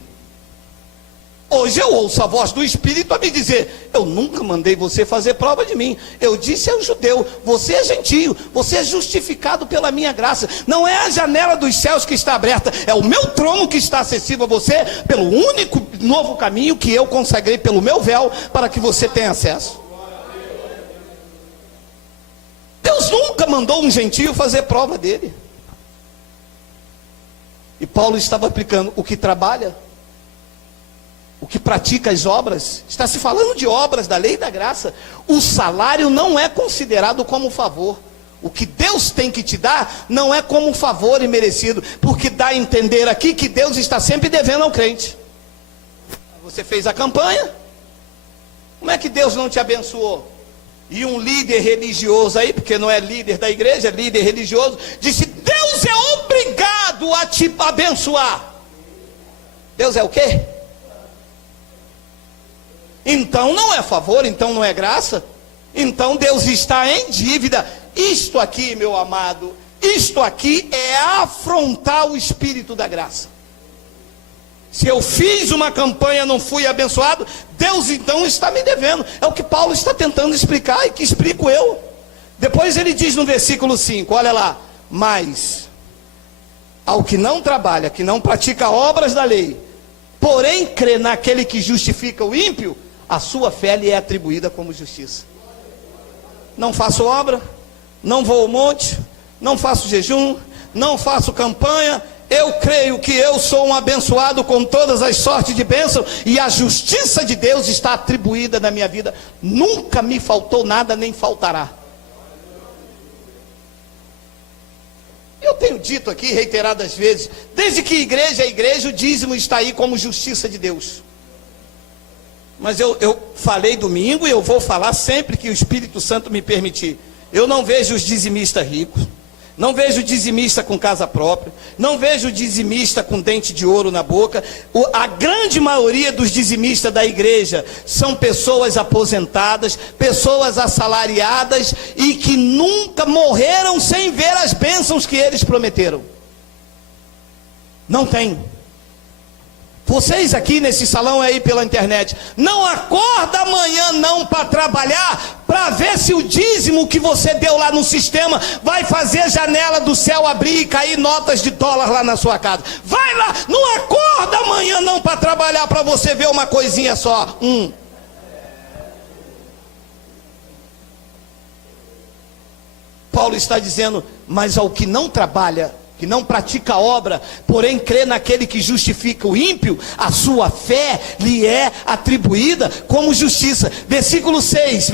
Hoje eu ouço a voz do Espírito a me dizer: eu nunca mandei você fazer prova de mim. Eu disse ao judeu: você é gentio, você é justificado pela minha graça. Não é a janela dos céus que está aberta, é o meu trono que está acessível a você, pelo único novo caminho que eu consagrei pelo meu véu, para que você tenha acesso. Deus nunca mandou um gentio fazer prova dele. E Paulo estava aplicando: o que trabalha, o que pratica as obras, está se falando de obras da lei e da graça. O salário não é considerado como favor. O que Deus tem que te dar não é como favor e merecido, porque dá a entender aqui que Deus está sempre devendo ao crente. Você fez a campanha, como é que Deus não te abençoou? E um líder religioso aí, porque não é líder da igreja, é líder religioso, disse: Deus é obrigado a te abençoar. Deus é o quê? Então não é favor, então não é graça, então Deus está em dívida. Isto aqui, meu amado, isto aqui é afrontar o Espírito da graça. Se eu fiz uma campanha, não fui abençoado, Deus então está me devendo. É o que Paulo está tentando explicar e que explico eu. Depois ele diz no versículo 5, olha lá: mas ao que não trabalha, que não pratica obras da lei, porém crê naquele que justifica o ímpio, a sua fé lhe é atribuída como justiça. Não faço obra, não vou ao monte, não faço jejum, não faço campanha, eu creio que eu sou um abençoado com todas as sortes de bênção, e a justiça de Deus está atribuída na minha vida. Nunca me faltou nada, nem faltará. Eu tenho dito aqui reiteradas vezes, desde que igreja é igreja, o dízimo está aí como justiça de Deus. Mas eu falei domingo, e eu vou falar sempre que o Espírito Santo me permitir. Eu não vejo os dizimistas ricos, não vejo dizimista com casa própria, não vejo dizimista com dente de ouro na boca. A grande maioria dos dizimistas da igreja são pessoas aposentadas, pessoas assalariadas, e que nunca morreram sem ver as bênçãos que eles prometeram. Não tem. Vocês aqui nesse salão aí pela internet, não acorda amanhã não para trabalhar, para ver se o dízimo que você deu lá no sistema vai fazer a janela do céu abrir e cair notas de dólar lá na sua casa. Vai lá, não acorda amanhã não para trabalhar, para você ver uma coisinha só. Paulo está dizendo, mas ao que não trabalha, que não pratica a obra, porém crê naquele que justifica o ímpio, a sua fé lhe é atribuída como justiça. Versículo 6,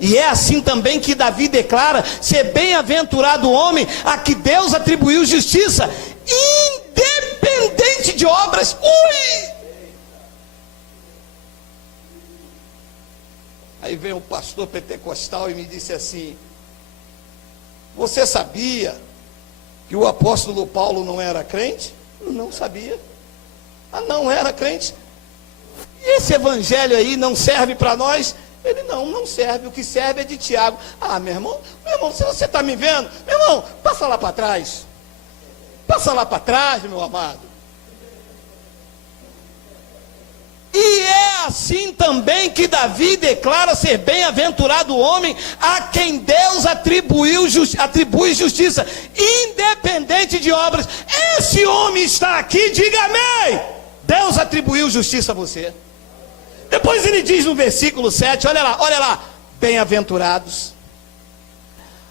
e é assim também que Davi declara ser bem-aventurado o homem a que Deus atribuiu justiça, independente de obras. Aí vem o pastor pentecostal e me disse assim: você sabia que o apóstolo Paulo não era crente? Não sabia. Não era crente. E esse evangelho aí não serve para nós? Ele não serve. O que serve é de Tiago. Meu irmão, se você está me vendo, meu irmão, passa lá para trás. Passa lá para trás, meu amado. E é assim também que Davi declara ser bem-aventurado o homem a quem Deus atribui justiça, independente de obras. Esse homem está aqui, diga amém. Deus atribuiu justiça a você. Depois ele diz no versículo 7, olha lá, bem-aventurados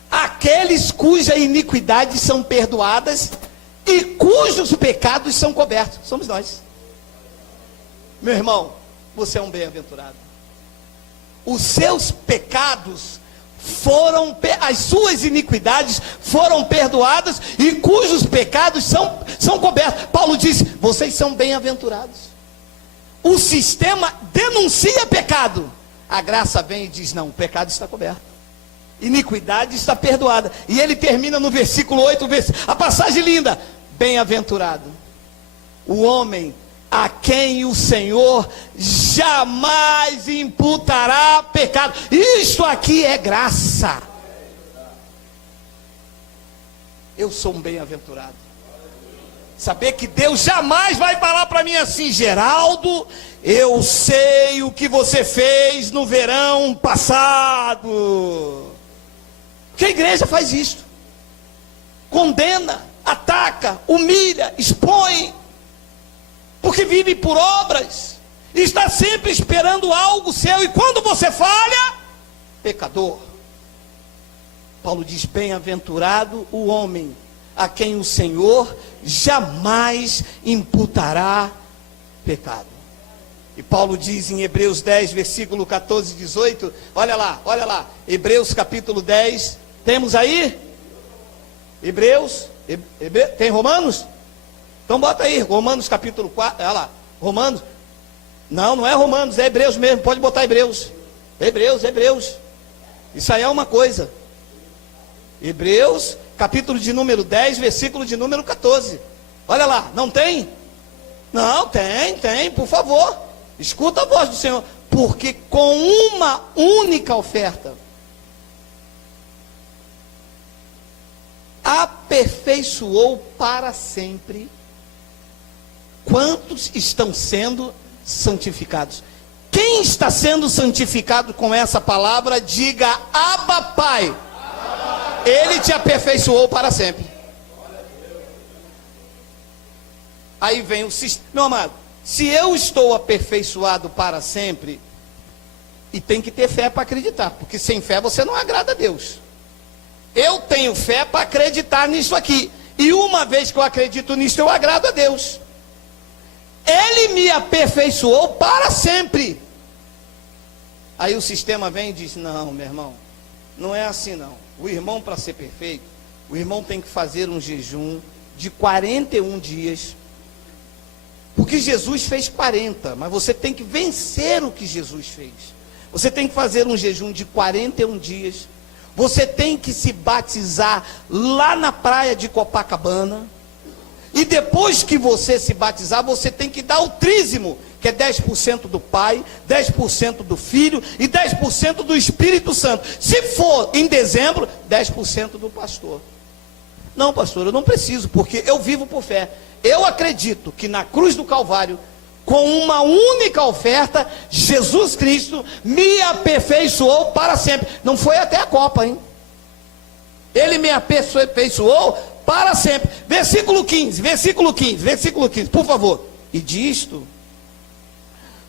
aqueles cujas iniquidades são perdoadas e cujos pecados são cobertos. Somos nós. Meu irmão, você é um bem-aventurado. Os seus pecados as suas iniquidades foram perdoadas e cujos pecados são cobertos. Paulo disse, vocês são bem-aventurados. O sistema denuncia pecado. A graça vem e diz, não, o pecado está coberto. Iniquidade está perdoada. E ele termina no versículo 8, a passagem linda. Bem-aventurado o homem a quem o Senhor jamais imputará pecado. Isto aqui é graça. Eu sou um bem-aventurado. Saber que Deus jamais vai falar para mim assim, Geraldo, eu sei o que você fez no verão passado. Porque a igreja faz isto. Condena, ataca, humilha, expõe. Porque vive por obras, está sempre esperando algo seu, e quando você falha, pecador. Paulo diz, bem-aventurado o homem a quem o Senhor jamais imputará pecado. E Paulo diz em Hebreus 10, versículo 14 e 18, olha lá, Hebreus capítulo 10, temos aí? Hebreus, tem Romanos? Então bota aí, Romanos capítulo 4, olha lá, Romanos, não é Romanos, é Hebreus mesmo, pode botar Hebreus, isso aí é uma coisa, Hebreus, capítulo de número 10, versículo de número 14, olha lá, não tem? Não, tem, por favor, escuta a voz do Senhor, porque com uma única oferta, aperfeiçoou para sempre quantos estão sendo santificados. Quem está sendo santificado com essa palavra, diga Abba Pai. Ele te aperfeiçoou para sempre. Aí vem o sistema. Meu amado, se eu estou aperfeiçoado para sempre, e tem que ter fé para acreditar, porque sem fé você não agrada a Deus. Eu tenho fé para acreditar nisso aqui. E uma vez que eu acredito nisso, eu agrado a Deus. Ele me aperfeiçoou para sempre. Aí o sistema vem e diz: não, meu irmão, não é assim não. O irmão, para ser perfeito, o irmão tem que fazer um jejum de 41 dias. Porque Jesus fez 40, mas você tem que vencer o que Jesus fez. Você tem que fazer um jejum de 41 dias. Você tem que se batizar lá na praia de Copacabana. E depois que você se batizar, você tem que dar o trízimo, que é 10% do Pai, 10% do Filho e 10% do Espírito Santo. Se for em dezembro, 10% do pastor. Não, pastor, eu não preciso, porque eu vivo por fé. Eu acredito que na cruz do Calvário, com uma única oferta, Jesus Cristo me aperfeiçoou para sempre. Não foi até a Copa, hein? Ele me aperfeiçoou para sempre. Versículo 15, por favor. E disto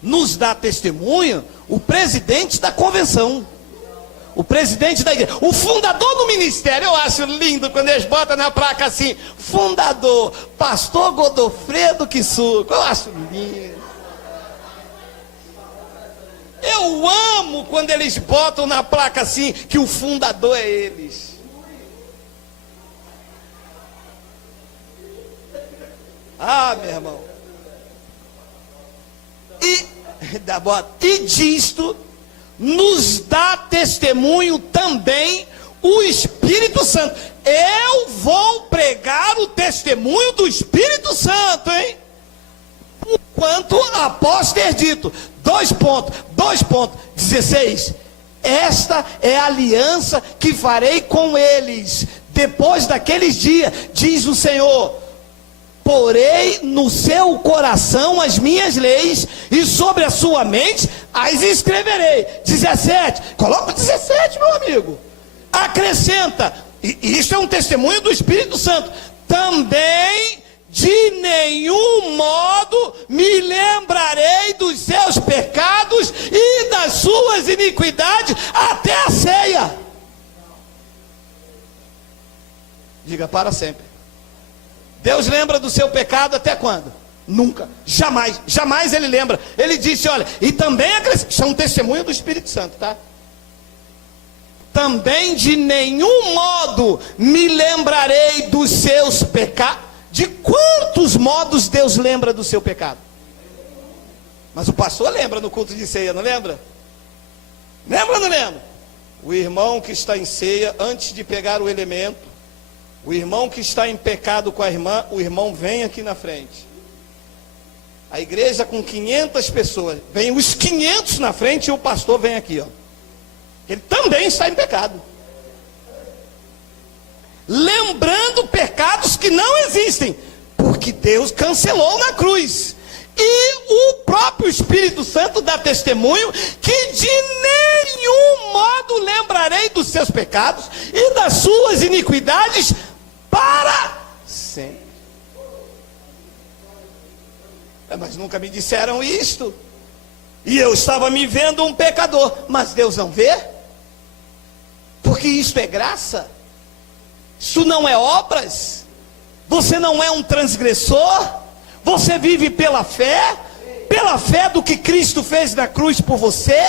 nos dá testemunha o presidente da convenção, o presidente da igreja, o fundador do ministério. Eu acho lindo quando eles botam na placa assim: fundador, pastor Godofredo Kisuko. Eu acho lindo. Eu amo quando eles botam na placa assim, que o fundador é eles. Ah, meu irmão. E disto nos dá testemunho também o Espírito Santo. Eu vou pregar o testemunho do Espírito Santo, hein? Quanto após ter dito, 16. Esta é a aliança que farei com eles depois daqueles dias, diz o Senhor. Porei no seu coração as minhas leis, e sobre a sua mente as escreverei. 17, coloca o 17, meu amigo. Acrescenta, e isso é um testemunho do Espírito Santo. Também de nenhum modo me lembrarei dos seus pecados e das suas iniquidades até a ceia. Diga: para sempre. Deus lembra do seu pecado até quando? Nunca, jamais, jamais ele lembra. Ele disse: olha, e também isso é um testemunho do Espírito Santo, tá? Também de nenhum modo me lembrarei dos seus pecados. De quantos modos Deus lembra do seu pecado? Mas o pastor lembra no culto de ceia, não lembra? Lembra ou não lembra? O irmão que está em ceia, antes de pegar o elemento, o irmão que está em pecado com a irmã, o irmão vem aqui na frente. A igreja com 500 pessoas, vem os 500 na frente e o pastor vem aqui, ó. Ele também está em pecado. Lembrando pecados que não existem, porque Deus cancelou na cruz. E o próprio Espírito Santo dá testemunho que de nenhum modo lembrarei dos seus pecados e das suas iniquidades para sempre. Mas nunca me disseram isto. E eu estava me vendo um pecador. Mas Deus não vê? Porque isto é graça. Isso não é obras. Você não é um transgressor. Você vive pela fé do que Cristo fez na cruz por você.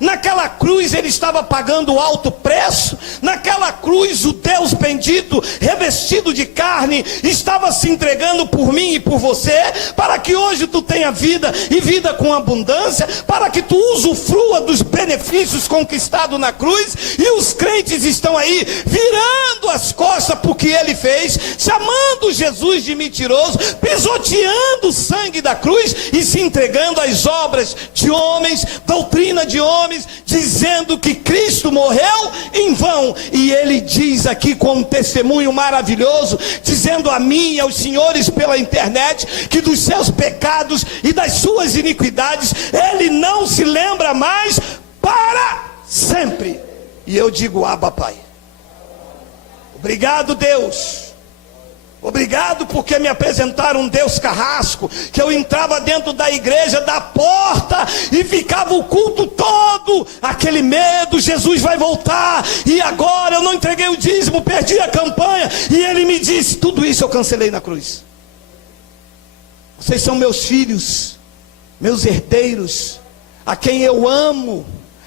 Naquela cruz ele estava pagando alto preço. Naquela cruz o Deus bendito, revestido de carne, estava se entregando por mim e por você, para que hoje tu tenha vida, e vida com abundância, para que tu usufrua dos benefícios conquistados na cruz. E os crentes estão aí virando as costas por que ele fez, chamando Jesus de mentiroso, pisoteando o sangue da cruz e se entregando às obras de homens, doutrina de homens, dizendo que Cristo morreu em vão. E ele diz aqui com um testemunho maravilhoso, dizendo a mim e aos senhores pela internet, que dos seus pecados e das suas iniquidades ele não se lembra mais para sempre. E eu digo: Abba, Pai. Obrigado, Deus. Obrigado porque me apresentaram um Deus carrasco, que eu entrava dentro da igreja, da porta, e ficava o culto todo, aquele medo, Jesus vai voltar, e agora eu não entreguei o dízimo, perdi a campanha, e ele me disse, tudo isso eu cancelei na cruz. Vocês são meus filhos, meus herdeiros, a quem eu amo,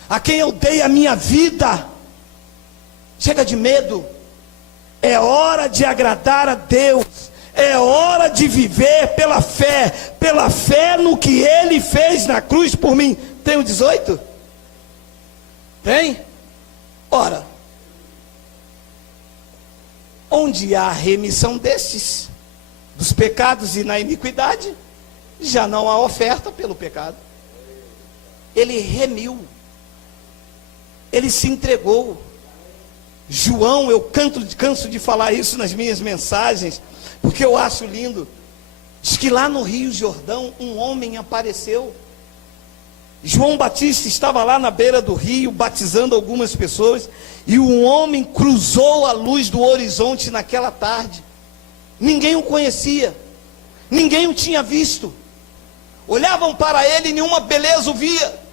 a quem eu dei a minha vida. Chega de medo. É hora de agradar a Deus, é hora de viver pela fé no que Ele fez na cruz por mim. Tem o 18? Tem? Ora, onde há remissão destes, dos pecados e na iniquidade, já não há oferta pelo pecado. Ele remiu, ele se entregou. João, eu canso de falar isso nas minhas mensagens, porque eu acho lindo. Diz que lá no Rio Jordão um homem apareceu. João Batista estava lá na beira do rio batizando algumas pessoas, e um homem cruzou a luz do horizonte naquela tarde. Ninguém o conhecia, ninguém o tinha visto. Olhavam para ele e nenhuma beleza o via.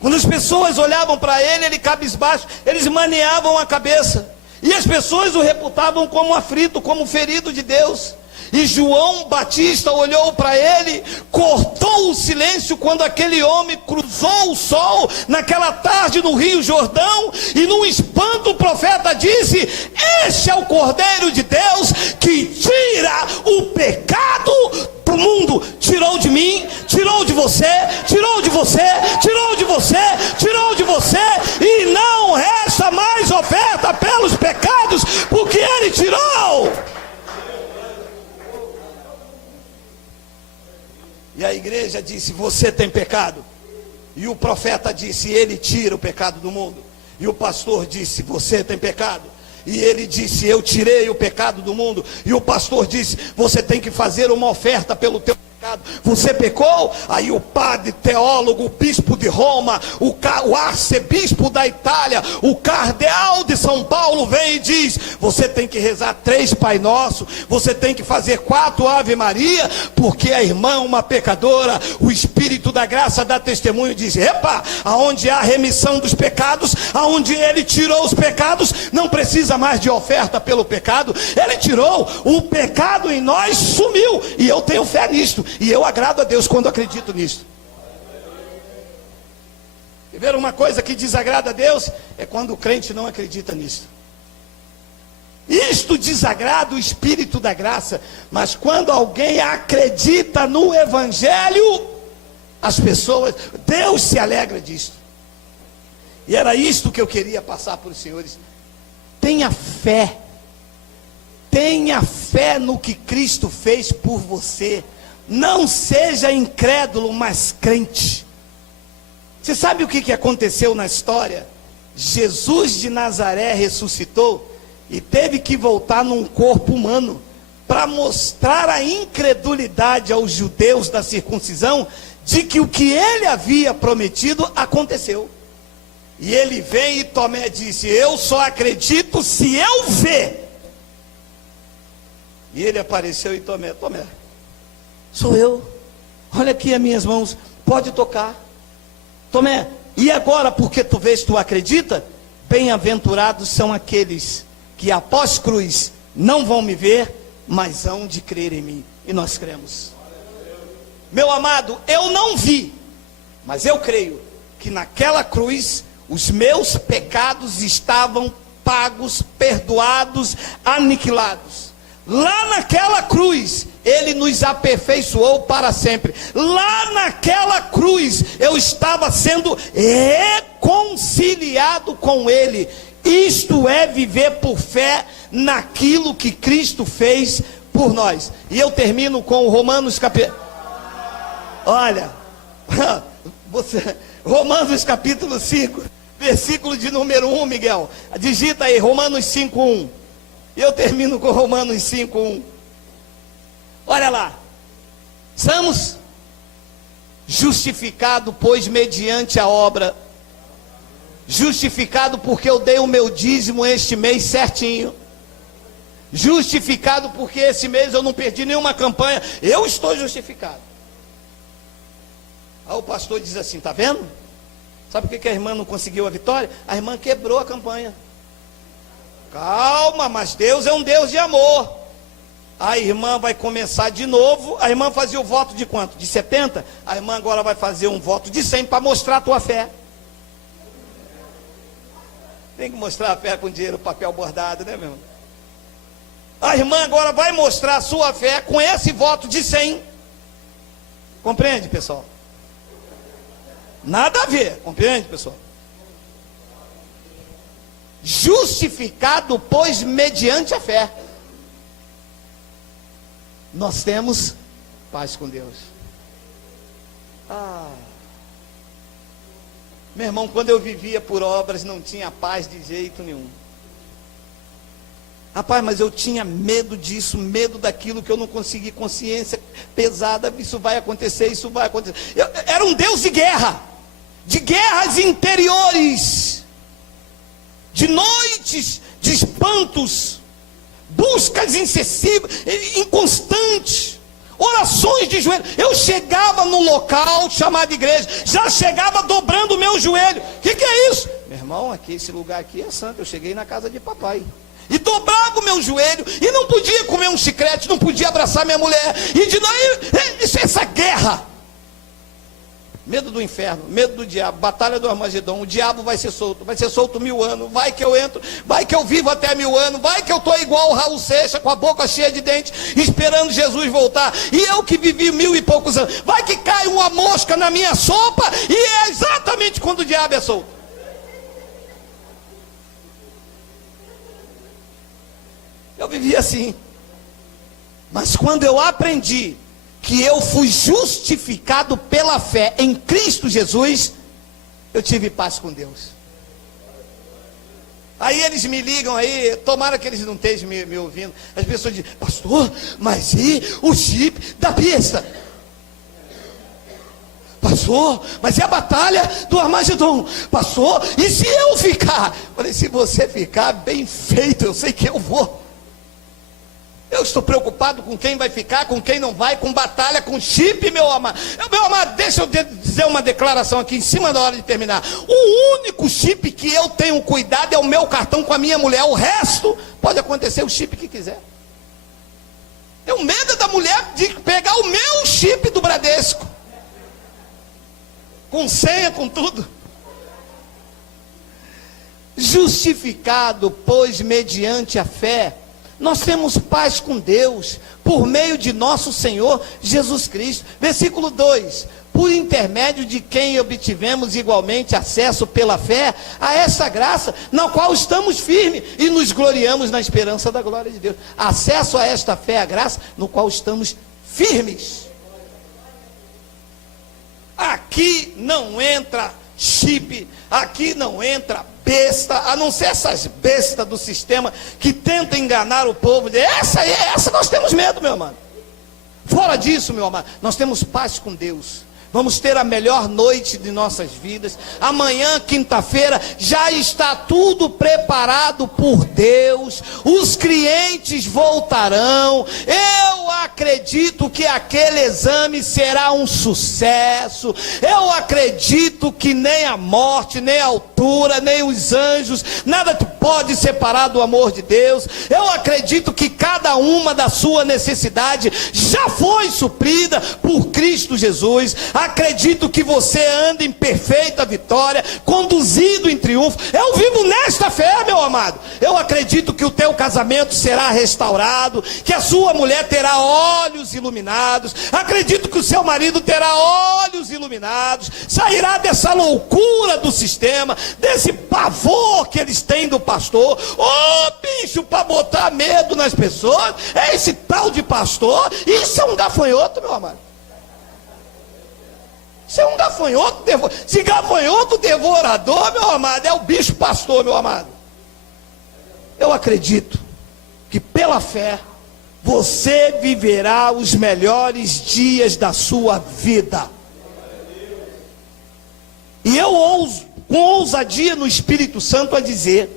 Quando as pessoas olhavam para ele, ele cabisbaixo, eles maneavam a cabeça. E as pessoas o reputavam como aflito, como ferido de Deus. E João Batista olhou para ele, cortou o silêncio quando aquele homem cruzou o sol naquela tarde no Rio Jordão, e num espanto o profeta disse: este é o Cordeiro de Deus que tira o pecado do mundo. Tirou de mim, tirou de você, tirou de você, tirou de você, tirou de você, e não resta mais oferta pelos pecados, porque ele tirou. E a igreja disse: você tem pecado. E o profeta disse: ele tira o pecado do mundo. E o pastor disse: você tem pecado. E ele disse: eu tirei o pecado do mundo. E o pastor disse: você tem que fazer uma oferta pelo teu pecado. Você pecou? Aí o padre, teólogo, o bispo de Roma, o arcebispo da Itália, o cardeal de São Paulo vem e diz: você tem que rezar 3 Pai Nosso, você tem que fazer 4 Ave Maria, porque a irmã é uma pecadora. O Espírito da graça dá testemunho e diz: epa, aonde há remissão dos pecados, aonde ele tirou os pecados, não precisa mais de oferta pelo pecado. Ele tirou, o pecado em nós sumiu, e eu tenho fé nisto. E eu agrado a Deus quando acredito nisso. E ver uma coisa que desagrada a Deus é quando o crente não acredita nisso. Isto desagrada o Espírito da graça. Mas quando alguém acredita no Evangelho, as pessoas, Deus se alegra disso. E era isto que eu queria passar para os senhores. Tenha fé. Tenha fé no que Cristo fez por você. Não seja incrédulo, mas crente. Você sabe o que aconteceu na história? Jesus de Nazaré ressuscitou e teve que voltar num corpo humano para mostrar a incredulidade aos judeus da circuncisão de que o que ele havia prometido aconteceu. E ele veio e Tomé disse: eu só acredito se eu ver. E ele apareceu e Tomé: sou eu, olha aqui as minhas mãos, pode tocar. Tomé: e agora porque tu vês, tu acredita? Bem-aventurados são aqueles que após cruz não vão me ver, mas hão de crer em mim. E nós cremos. Meu amado, eu não vi, mas eu creio que naquela cruz os meus pecados estavam pagos, perdoados, aniquilados. Lá naquela cruz, ele nos aperfeiçoou para sempre. Lá naquela cruz, eu estava sendo reconciliado com ele. Isto é viver por fé naquilo que Cristo fez por nós. E eu termino com Romanos capítulo... Olha, Romanos capítulo 5, versículo de número 1, Miguel. Digita aí, Romanos 5:1. E eu termino com Romanos 5:1. Olha lá. Somos justificados, pois mediante a obra. Justificado porque eu dei o meu dízimo este mês certinho. Justificado porque esse mês eu não perdi nenhuma campanha. Eu estou justificado. Aí o pastor diz assim, está vendo? Sabe por que a irmã não conseguiu a vitória? A irmã quebrou a campanha. Calma, mas Deus é um Deus de amor. A irmã vai começar de novo. A irmã fazia o voto de quanto? De 70? A irmã agora vai fazer um voto de 100 para mostrar a tua fé. Tem que mostrar a fé com dinheiro, papel bordado, né, meu irmão? A irmã agora vai mostrar a sua fé com esse voto de 100. Compreende, pessoal? Nada a ver, compreende, pessoal? Justificado, pois, mediante a fé, nós temos paz com Deus. Meu irmão, quando eu vivia por obras, não tinha paz de jeito nenhum. Rapaz, mas eu tinha medo disso, medo daquilo, que eu não consegui, consciência pesada, isso vai acontecer, isso vai acontecer. Era um Deus de guerra, de guerras interiores, de noites, de espantos, buscas inconstantes, orações de joelho. Eu chegava no local chamado igreja, já chegava dobrando o meu joelho. O que é isso? Meu irmão, aqui, esse lugar aqui é santo. Eu cheguei na casa de papai e dobrava o meu joelho, e não podia comer um chiclete, não podia abraçar minha mulher, e de noite, essa guerra, medo do inferno, medo do diabo, batalha do Armagedon. O diabo vai ser solto 1000 anos, vai que eu entro, vai que eu vivo até 1000 anos, vai que eu estou igual o Raul Seixas, com a boca cheia de dentes, esperando Jesus voltar, e eu que vivi 1000 e poucos anos, vai que cai uma mosca na minha sopa, e é exatamente quando o diabo é solto. Eu vivia assim. Mas quando eu aprendi que eu fui justificado pela fé em Cristo Jesus, eu tive paz com Deus. Aí eles me ligam aí, tomara que eles não estejam me ouvindo. As pessoas dizem, pastor, mas e o chip da besta? Pastor, mas e a batalha do Armagedon? Pastor, e se eu ficar? Falei, se você ficar, bem feito, eu sei que eu vou. Eu estou preocupado com quem vai ficar, com quem não vai, com batalha, com chip, meu amado. Meu amado, deixa eu dizer uma declaração aqui em cima da hora de terminar. O único chip que eu tenho cuidado é o meu cartão com a minha mulher. O resto pode acontecer o chip que quiser. Tenho medo da mulher de pegar o meu chip do Bradesco, com senha, com tudo. Justificado, pois, mediante a fé, nós temos paz com Deus, por meio de nosso Senhor Jesus Cristo. Versículo 2: por intermédio de quem obtivemos igualmente acesso pela fé a essa graça, na qual estamos firmes e nos gloriamos na esperança da glória de Deus. Acesso a esta fé, a graça, no qual estamos firmes. Aqui não entra chip, aqui não entra besta, a não ser essas bestas do sistema que tentam enganar o povo. Essa nós temos medo, meu amado. Fora disso, meu amado, nós temos paz com Deus. Vamos ter a melhor noite de nossas vidas. Amanhã, quinta-feira, já está tudo preparado por Deus. Os clientes voltarão. Eu acredito que aquele exame será um sucesso. Eu acredito que nem a morte, nem a altura, nem os anjos, nada pode separar do amor de Deus. Eu acredito que cada uma da sua necessidade já foi suprida por Cristo Jesus. Acredito que você anda em perfeita vitória, conduzido em triunfo. Eu vivo nesta fé, meu amado. Eu acredito que o teu casamento será restaurado, que a sua mulher terá olhos iluminados. Acredito que o seu marido terá olhos iluminados, sairá dessa loucura do sistema, desse pavor que eles têm do pastor. Bicho, para botar medo nas pessoas, é esse tal de pastor. Isso é um gafanhoto, meu amado. Isso é um gafanhoto devorador. Se gafanhoto devorador, meu amado, é o bicho pastor, meu amado. Eu acredito que pela fé você viverá os melhores dias da sua vida. E eu ouso, com ousadia no Espírito Santo, a dizer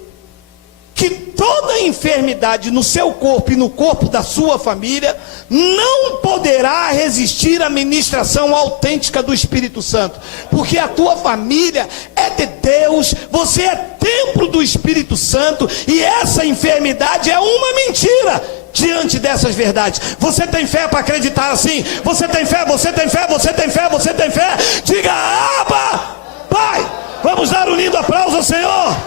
que toda enfermidade no seu corpo e no corpo da sua família não poderá resistir à ministração autêntica do Espírito Santo, porque a tua família é de Deus, você é templo do Espírito Santo, e essa enfermidade é uma mentira diante dessas verdades. Você tem fé para acreditar assim? Você tem fé, você tem fé, você tem fé, você tem fé? Diga: Abba, Pai! Vamos dar um lindo aplauso ao Senhor.